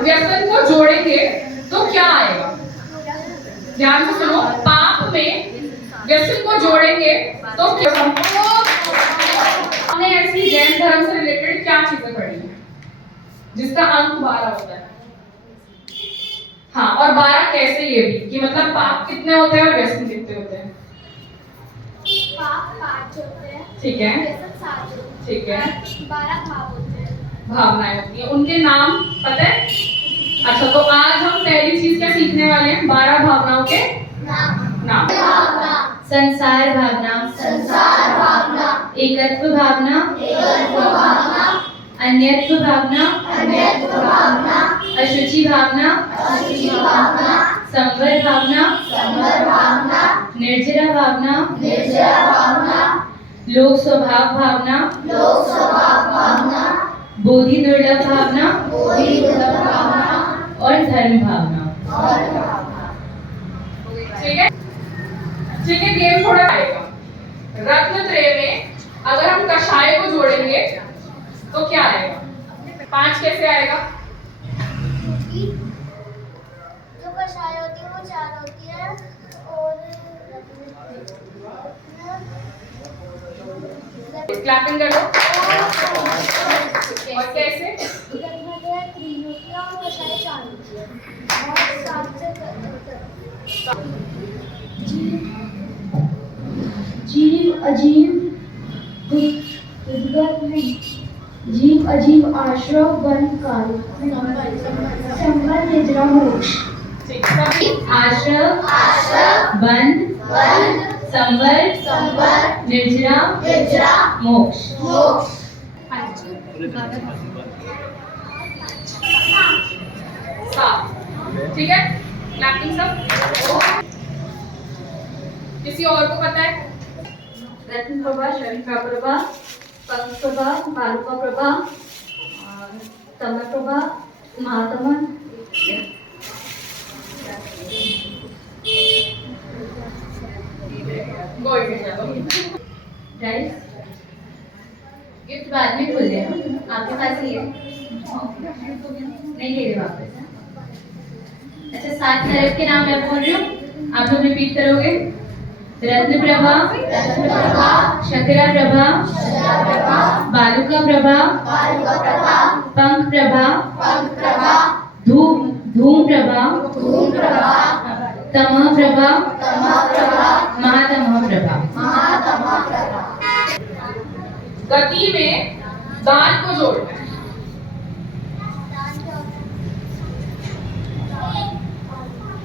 व्यसन को जोड़ेंगे तो क्या आएगा? ध्यान से सुनो, पाप में व्यसन को जोड़ेंगे तो क्या? हमने ऐसी जैन धर्म से रिलेटेड क्या चीजें पढ़ी है जिसका अंक 12 होता है? हाँ, और 12 कैसे, ये भी कि मतलब पाप कितने होते हैं और व्यसन कितने होते हैं? पाप 5 होते हैं, ठीक है, व्यसन 7 होते हैं, ठीक है, 12 भाव होते हैं, भावनाएं होती हैं। उनके नाम पता है? अच्छा, तो आज हम पहली चीज क्या सीखने वाले हैं? 12 भावनाओं के नाम। संसार भावना, संसार भावना, एकत्व भावना, एकत्व भावना, अन्यत्व भावना, अन्यत्व भावना, अशुचि भावना, अशुचि भावना, संवर भावना, संवर भावना, निर्जरा भावना, निर्जरा भावना, लोक स्वभाव भावना, लोक स्वभाव भावना, बोधि दुर्लभ भावना बोधि दुर्लभ भावना और धर्म भावना। और भावना। ठीक है, ठीक है, गेम थोड़ा आएगा। रत्नत्रय में अगर हम कषाय को जोड़ेंगे तो क्या आएगा? 5 कैसे आएगा? जो कषाय होती है वो 4 होती है और क्लैपिंग कर लो। और कैसे? रत्नत्रय 3 होती है और कषाय 4 होती है और 7 से जीव अजीव उद्गत में, जीव अजीव आश्रव वन काल, संवर निद्रा मोक्ष, ठीक है, आश्रव, बंध, संवर, निर्जरा, मोक्ष। सात। ठीक है, क्लैपिंग सब। किसी और को पता है? रत्न प्रभा, शंकर प्रभा, पंख प्रभा, बालुका प्रभा, तम प्रभा, महातमन। गाइस, गिफ्ट बाद में खोल देना, आपके पास ही है, नहीं ले रहे वापस। अच्छा, 7 नरक के नाम मैं बोल रही हूँ, आप लोग रिपीट करोगे। रत्न प्रभा, शकरा प्रभा, बालुका प्रभा, पंख प्रभा, धूम प्रभा, तमः प्रभा, महातमः प्रभा। गति में दान को जोड़ना है।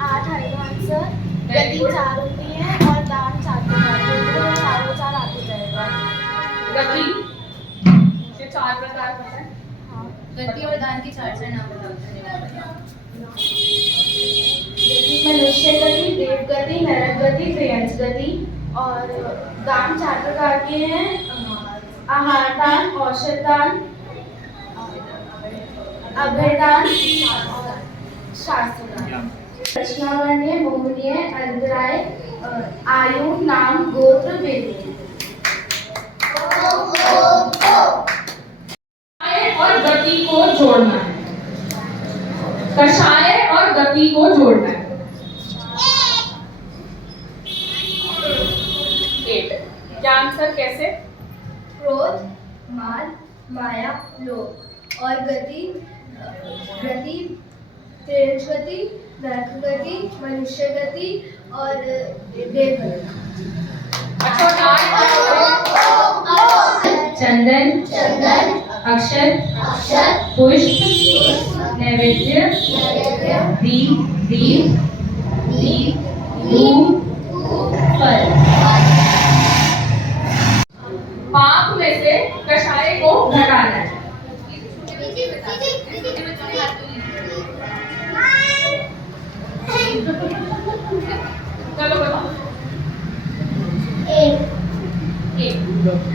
आठ आंसर, गति 4 होती है और दान 4 प्रकार के होते हैं, चारों 4 आते जाएगा। गति के 4 प्रकार पता है? हाँ, गति और दान के 4 नाम बताओ। मनुष्य गति, देव गति, नरक गति, त्रयंच गति। और दान 4 प्रकार के हैं, आहार दान, औषध दान, अभय दान और शास्त्र दान। रचनावर्ण्य, मोहनीय, अंतराय, आयु, नाम, गोत्र, वेद। और गति को जोड़ना है। कषाय और गति को जोड़ना है। 8। क्या आंसर कैसे? क्रोध, मान, माया, लोभ। और गति, त्रयंच गति, नरक गति, मनुष्य गति और देव गति। अच्छा, चंदन, अक्षत, पुष्प, नैवेद्य, दीप, धूप, फल। पाप में से कषाय को घटाना है। चलो बताओ। 1।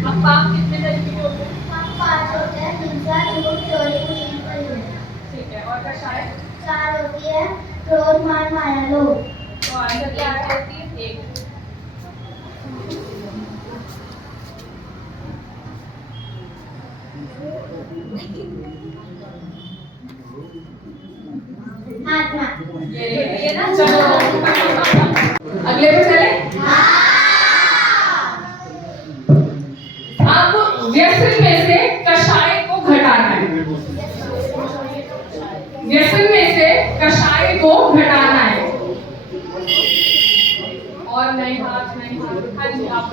अब पाप कितने तरीके के होते हैं? 5 होते हैं, हिंसा, झूठ, चोरी, कुशील, परिजन। ठीक है, और कषाय? 4 होती है, क्रोध, मान, माया, लोभ। तो आंसर क्या होती है? 1। ये ना चलो अगले पे चले। अब व्यसन में से कषाय को घटाना है। व्यसन में से कषाय को घटाना है। और नए हाथ हाँ जी आप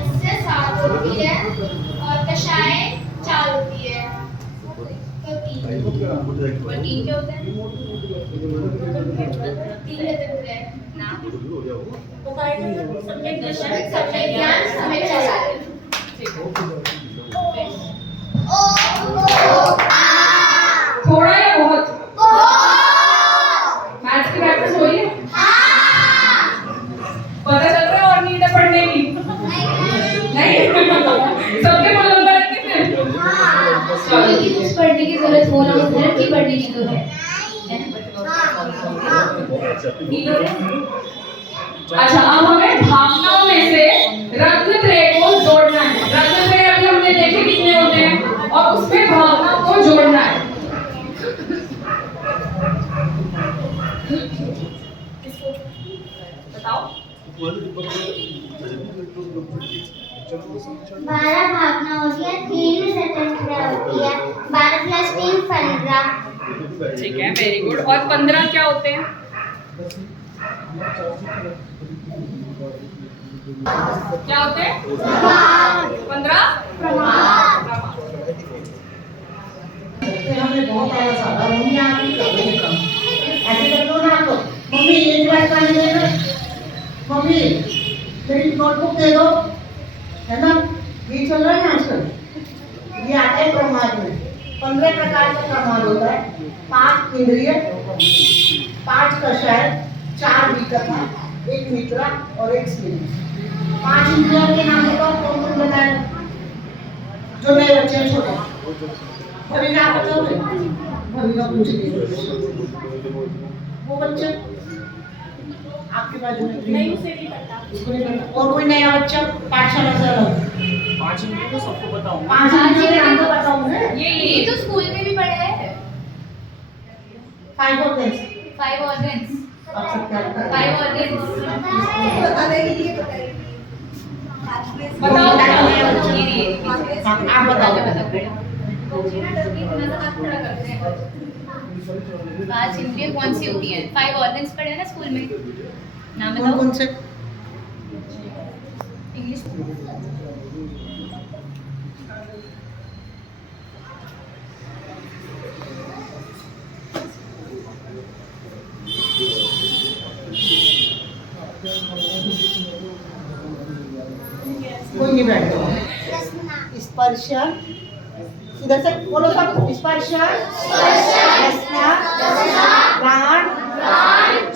इससे सात होती है और कषाय 4 होती है तो 3 और 3 क्या होता है 3 लेते पूरे ना सम्यक ज्ञान सम्यक चालाकी थोड़ा या बहुत मैथ्स की प्रैक्टिस हो रही है पता चल रहा है और नींद है पढ़ने की नहीं सबके को नंबर है कितने की कुछ पढ़ने की जरूरत हो ना हो धर्म की पढ़ने की तो है अच्छा अब हमें भावनाओं में से रत्नत्रय को जोड़ना है। रत्नत्रय अभी हमने देखे कितने होते हैं और उसमें भावनाओं को जोड़ना है। बताओ 12 भावना होती है 3 स्वतंत्रता होती है 12 + 3 15 ठीक है वेरी गुड। और 15 क्या होते हैं क्या होते हैं 15 हमने बहुत सारा साधा मम्मी आप ही कर रहे हैं ऐसे कर दो ना तो मम्मी एक बार पानी दे दो मम्मी मेरी नोटबुक दे दो है ना ये चल रहा है ना आजकल ये आता है प्रमाद में 15 प्रकार का प्रमाद होता है 5 इंद्रिय 5 कषाय 4 विकल्प 1 मित्रा और 1 स्नेह 5 इंद्रियों के नाम बताओ कौन कौन बताए जो नए बच्चे हैं छोटे अभी ना बताओगे अभी ना पूछ लीजिए वो बच्चे आपके बाजू में नहीं उसे नहीं पता उसको नहीं पता और कोई नया बच्चा पाठशाला से अलग 5 इंद्रिय तो सबको बताऊं 5 इंद्रियों के नाम तो बताओ ना ये तो स्कूल में भी पढ़ा है 5 organs 5 organs आप सब क्या पता 5 organs बताओ आप बताओ 5 इंद्रिय कौन सी होती हैं 5 organs पढ़े ना स्कूल में नाम कौन बताओ कौन से इंग्लिश कोई नहीं बैठता स्पर्श इधर से बोलो सब स्पर्श रसना घ्राण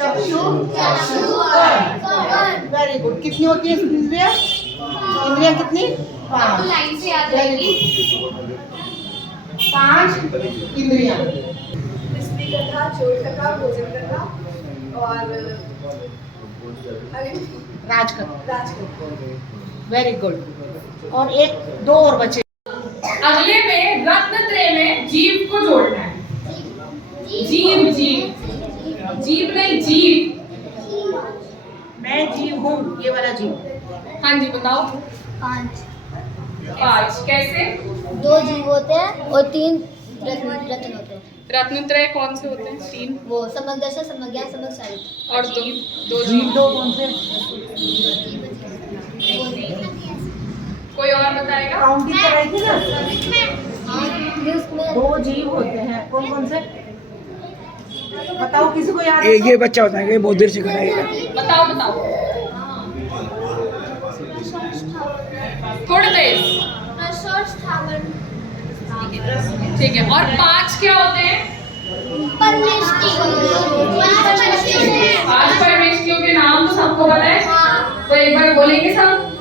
चक्षु वेरी गुड कितनी होती है इंद्रिया इंद्रिया कितनी 5 लाइन से याद रहेगी 5 इंद्रिया बिस्मिल कथा चोट कथा भोजन कथा और राजकथा राजकथा वेरी गुड और एक दो और बचे अगले में रत्नत्रय में जीव को जोड़ना है। जीव जीव जीव नहीं जीव मैं जीव हूँ ये वाला जीव हाँ जी बताओ 5 कैसे 2 जीव होते हैं और 3 रत्न होते हैं रत्नत्रय कौन से होते हैं 3 वो सम्यक दर्शन सम्यक ज्ञान सम्यक चारित्र और दो जीव जीव दो कौन से कोई और बताएगा काउंटिंग कराई थी ना उसमें 2 जीव होते हैं कौन कौन से बताओ किसी को याद ये बच्चा बताएगा ये बहुत देर से कर रहा है बताओ बताओ थोड़ा तेज ठीक है। और 5 क्या होते हैं 5 परमेष्टियों के नाम तो सबको पता है तो एक बार बोलेंगे सब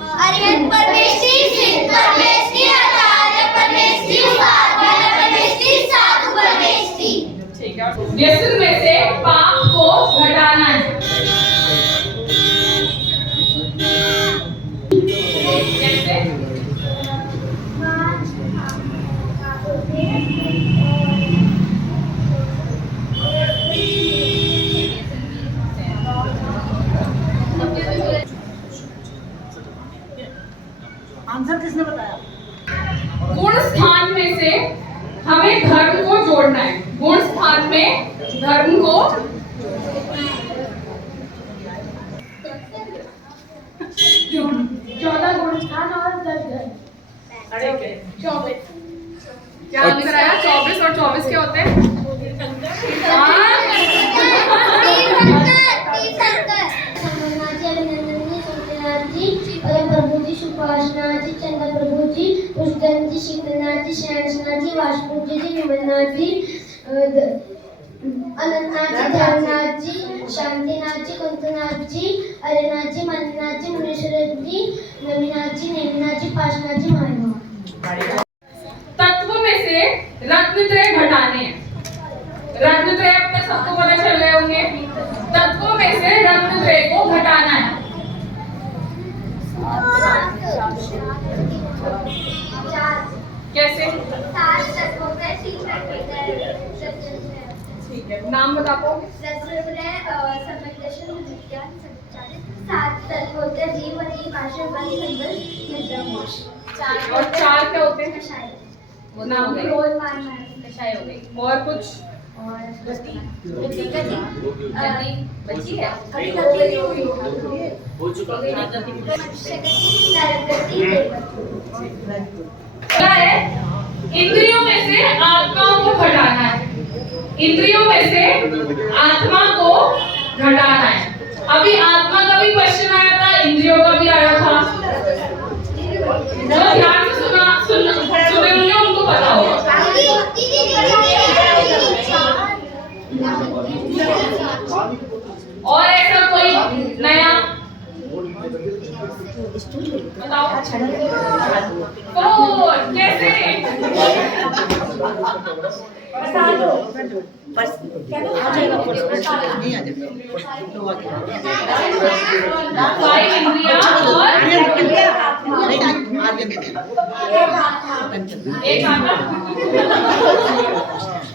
ठीक है। व्यसन में से पाप को घटाना है। धर्म को 14 गुण स्थान और 10 घर। 24। क्या आंसर आया? 24 और 24 क्या होते हैं? समरनाथ जी, अभिनंदन जी, सूर्यनाथ जी, परम प्रभु जी, सुभाषनाथ जी, चंद्र प्रभु जी, पुष्कर जी, शीतलनाथ जी, श्यामनाथ जी, वासुदेव जी, विमलनाथ जी, अनंतनाथ जी, धर्मनाथ जी, शांतिनाथ जी, कुंतनाथ जी, अरेनाथ जी, मणिनाथ जी, मुनीश्वर जी, नवीनाथ जी, नेमिनाथ जी, पाशनाथ जी, महादेव। तत्व में से रत्नत्रय घटाने हैं। रत्नत्रय अपने सबको पता चल गए होंगे। तत्वों में से रत्नत्रय को घटाना है। कैसे? ठीक है, नाम बता पाओगे? और 4 क्या होते हैं? नाम हो गए। कषाय हो गई। और कुछ? गति बची है। हो चुका क्या है? इंद्रियों में से आत्मा को घटाना है। इंद्रियों में से आत्मा को घटाना है। अभी आत्मा का भी क्वेश्चन आया था, इंद्रियों का भी आया था। जो ध्यान से सुने होंगे उनको पता होगा। और ऐसा कोई नया बताओ? कैसे? फाइव इंद्रियां और एक आत्मा।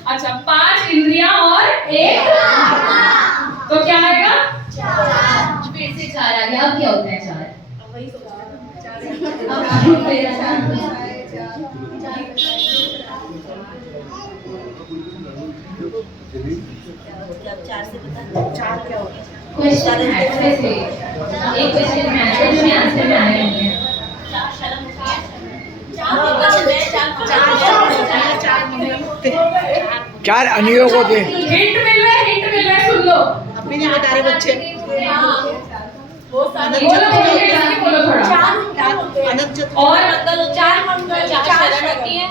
अच्छा, 5 इंद्रियां और एक तो क्या आएगा? 4। फिर से 4 आ गया। अब क्या होता है 4? क्वेश्चन है वैसे एक क्वेश्चन में आंसर जो भी आंसर में आए होंगे। 4 अनियोग होते हैं। हिंट मिल रहा है, सुन लो। अपने नहीं बता रहे बच्चे। बोलो थोड़ा। और 4 शरण होती है,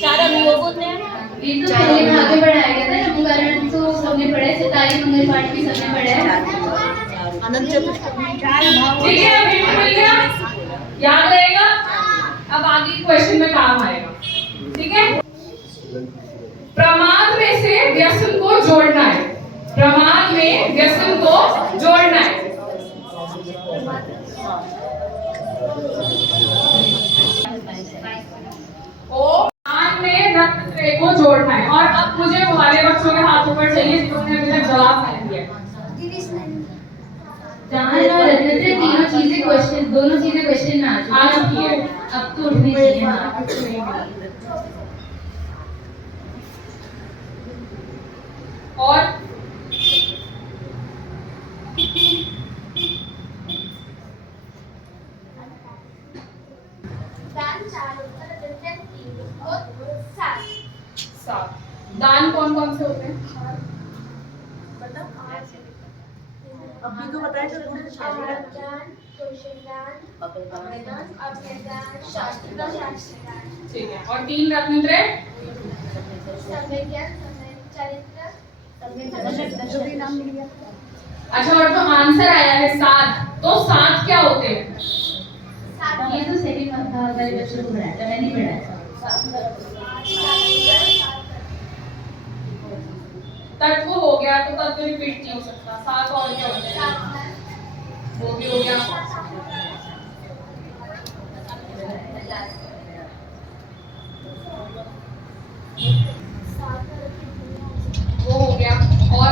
4 अनुयोग होते हैं। ये तो पहले आगे बढ़ाया गया था। नमकरण तो सबने पढ़ा है, 27 मंगल पाठ भी सबने पढ़ा है। अनंत चतुष्टमी। ठीक है, अब हिंट मिल गया, याद रहेगा। अब आगे क्वेश्चन में काम आएगा। ठीक है, प्रमाद में से व्यसन को जोड़ना है। प्रमाद में व्यसन को जोड़ना है। मान में रत्नत्रय को जोड़ना है। और अब मुझे वो वाले बच्चों के हाथ ऊपर चाहिए जिन्होंने अभी तक जवाब नहीं दिया। जहाँ और रत्नत्रय तीनों चीजें क्वेश्चन, दोनों चीजें क्वेश्चन में आ चुकी है। अब तो उठनी चाहिए। हाँ, और दान कौन कौन से होते हैं? अभी तो बताया तो ठीक है, और 3 रत्नत्रय? अच्छा, और तो आंसर आया है 7। तो 7 क्या होते हैं? ये तो सेकंड वाले बच्चों को पढ़ाया था, मैंने नहीं पढ़ाया था। तत्व हो गया तो तत्व रिपीट नहीं हो सकता। 7 और क्या होते हैं? वो भी हो गया। वो हो गया। और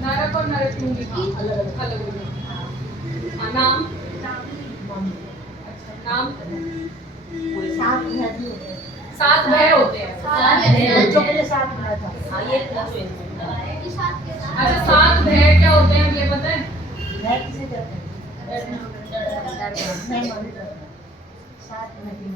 नरक और नरक अलग हो गया। नाम? अच्छा, नाम 7 भय होते हैं। बच्चों के लिए साथ बनाया था। अच्छा 7 भय क्या होते हैं ये पता है? मैं किसे कहते हैं? मैं मॉनिटर साथ नहीं।